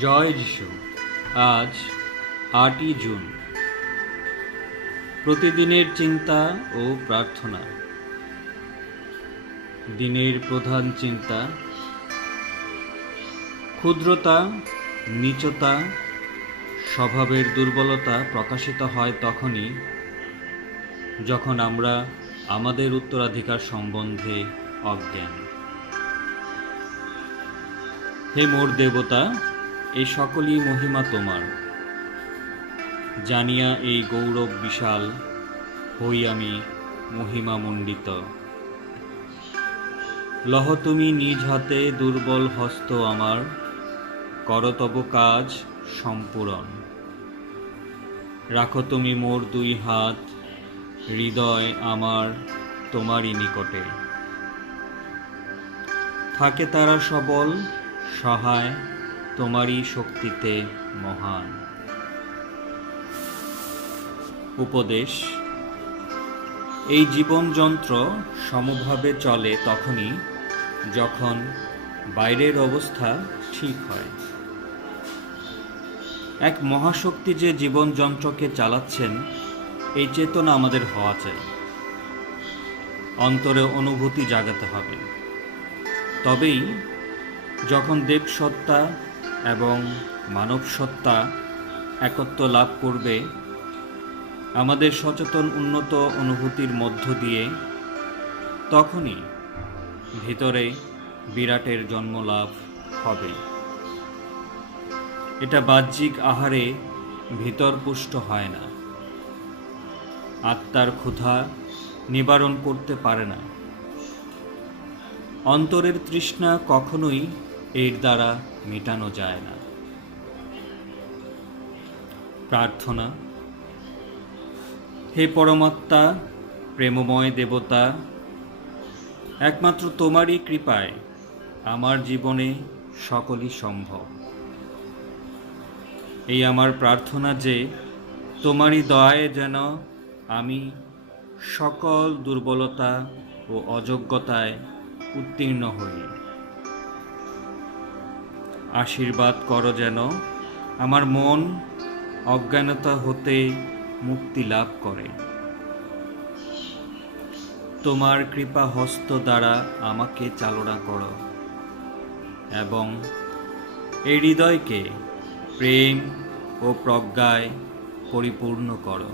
জয় যিশু। আজ আটই জুন। প্রতিদিনের চিন্তা ও প্রার্থনা। দিনের প্রধান চিন্তা। ক্ষুদ্রতা, নিচতা, স্বভাবের দুর্বলতা প্রকাশিত হয় তখনই যখন আমরা আমাদের উত্তরাধিকার সম্বন্ধে অজ্ঞান। হে মোর দেবতা এই সকলই মহিমা তোমার। জানিয়া এই গৌরব বিশাল হই আমি মহিমামণ্ডিত। লহ তুমি নিজ হাতে দুর্বল হস্ত আমার করতব কাজ সম্পূরণ। রাখো তুমি মোর দুই হাত, হৃদয় আমার তোমারই নিকটে। থাকে তারা সবল, সহায় তোমারই শক্তিতে মহান। উপদেশ, এই জীবনযন্ত্র সমভাবে চলে তখনই যখন বাইরের অবস্থা ঠিক হয়। এক মহাশক্তি যে জীবনযন্ত্রকে চালাচ্ছেন, এই চেতনা আমাদের হওয়া চাই। অন্তরে অনুভূতি জাগাতে হবে। তবেই যখন দেবসত্তা এবং মানব সত্তা একত্ব লাভ করবে, আমাদের সচেতন উন্নত অনুভূতির মধ্য দিয়ে, তখনই ভিতরে বিরাটের জন্মলাভ হবে। এটা বাহ্যিক আহারে ভিতর পুষ্ট হয় না। আত্মার ক্ষুধা নিবারণ করতে পারে না। অন্তরের তৃষ্ণা কখনোই এর দ্বারা মেটানো যায় না। প্রার্থনা, হে পরমাত্মা, প্রেমময় দেবতা, একমাত্র তোমারই কৃপায় আমার জীবনে সকলই সম্ভব। এই আমার প্রার্থনা যে তোমারই দয়ায় যেন আমি সকল দুর্বলতা ও অযোগ্যতায় উত্তীর্ণ হই। আশীর্বাদ করো যেন আমার মন অজ্ঞানতা হতে মুক্তি লাভ করে। তোমার কৃপা হস্ত দ্বারা আমাকে চালনা করো এবং এই হৃদয়কে প্রেম ও প্রজ্ঞায় পরিপূর্ণ করো।